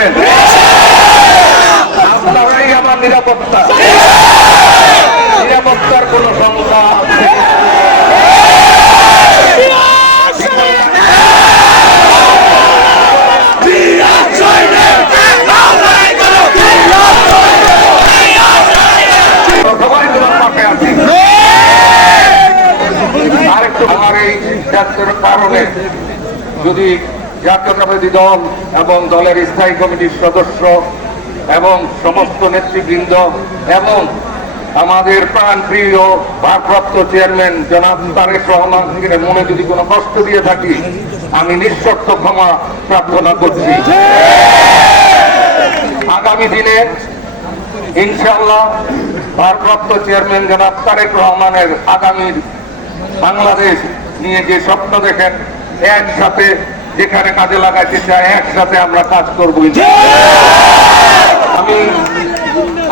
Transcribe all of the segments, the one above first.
করবেন? আপনারাই আমার নিরাপত্তা। নিরাপত্তার কোন সংখ্যা সবাই তোমার পাশে আছি। আরেকটু আমার এই স্বাস্থ্যের কারণে যদি জাতীয়তাবাদী দল এবং দলের স্থায়ী কমিটির সদস্য এবং সমস্ত নেতৃবৃন্দ এবং আমাদের প্রাণপ্রিয় ভারপ্রাপ্ত চেয়ারম্যান জনাব তারেক রহমানকে মনে যদি কোনো কষ্ট দিয়ে থাকি, আমি নিঃশর্ত ক্ষমা প্রার্থনা করছি। আগামী দিনে ইনশাআল্লাহ ভারপ্রাপ্ত চেয়ারম্যান জনাব তারেক রহমানের আগামীর বাংলাদেশ নিয়ে যে স্বপ্ন দেখেন, একসাথে যেখানে কাজে লাগাইতে চাই একসাথে আমরা কাজ করব।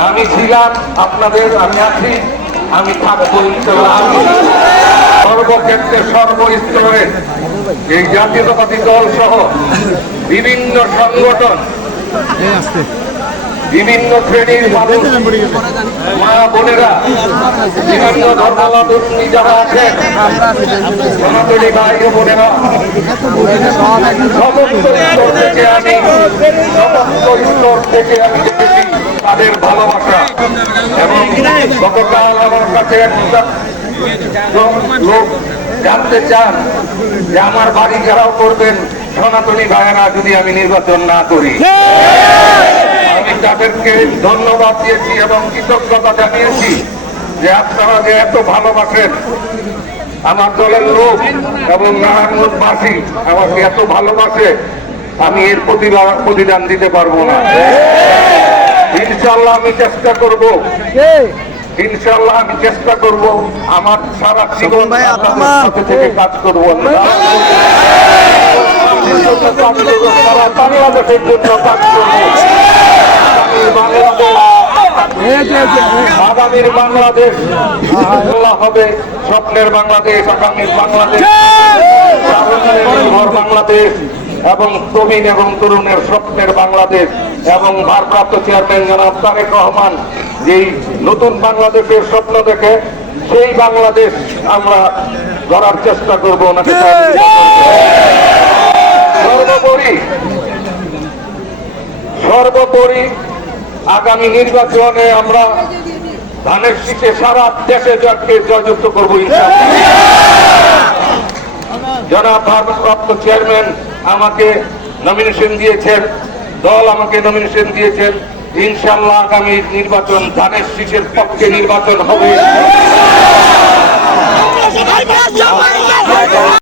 আমি ছিলাম আপনাদের, আমি আছি, আমি থাকবো ইনশাআল্লাহ। সর্বক্ষেত্রে সর্বস্তরে এই জাতীয়তাবাদী দল সহ বিভিন্ন সংগঠন, বিভিন্ন শ্রেণীর মানুষ, মা বোনেরা, বিভিন্ন ধর্মাবলম্বী যারা আছেন, সনাতনী ভাই ও বোনেরা, সমস্ত স্তর থেকে আমি দেখেছি তাদের ভালোবাসা। এবং গতকাল আমার কাছে একটা লোক জানতে চান যে আমার বাড়ি যারাও করবেন সনাতনী ভাইয়েরা যদি আমি নির্বাচন না করি। আমি তাদেরকে ধন্যবাদ দিয়েছি এবং কৃতজ্ঞতা জানিয়েছি যে আপনারা যে এত ভালোবাসেন, আমার দলের লোক এবং নারায়ণগঞ্জবাসী আমাকে এত ভালোবাসে, আমি এর প্রতিদান দিতে পারবো না। ইনশাআল্লাহ আমি চেষ্টা করব, ইনশাআল্লাহ আমি চেষ্টা করব আমার সারা জীবন সাথে থেকে কাজ করবো, সারা বাংলাদেশের জন্য কাজ করবো। আগামীর বাংলাদেশ হবে স্বপ্নের বাংলাদেশ, আগামীর বাংলাদেশ বাংলাদেশ এবং প্রবীণ এবং তরুণের স্বপ্নের বাংলাদেশ। এবং ভারপ্রাপ্ত চেয়ারম্যান জনাব তারেক রহমান যেই নতুন বাংলাদেশের স্বপ্ন দেখে, সেই বাংলাদেশ আমরা গড়ার চেষ্টা করবো। ওনাকে সর্বোপরি আগামী নির্বাচনে আমরা ধানের শীষে সারা দেশে জয়যুক্ত করবো ইনশাআল্লাহ। জনাব ভারপ্রাপ্ত চেয়ারম্যান আমাকে নমিনেশন দিয়েছেন, দল আমাকে নমিনেশন দিয়েছেন। ইনশাআল্লাহ আগামী নির্বাচন ধানের শীষের পক্ষে নির্বাচন হবে।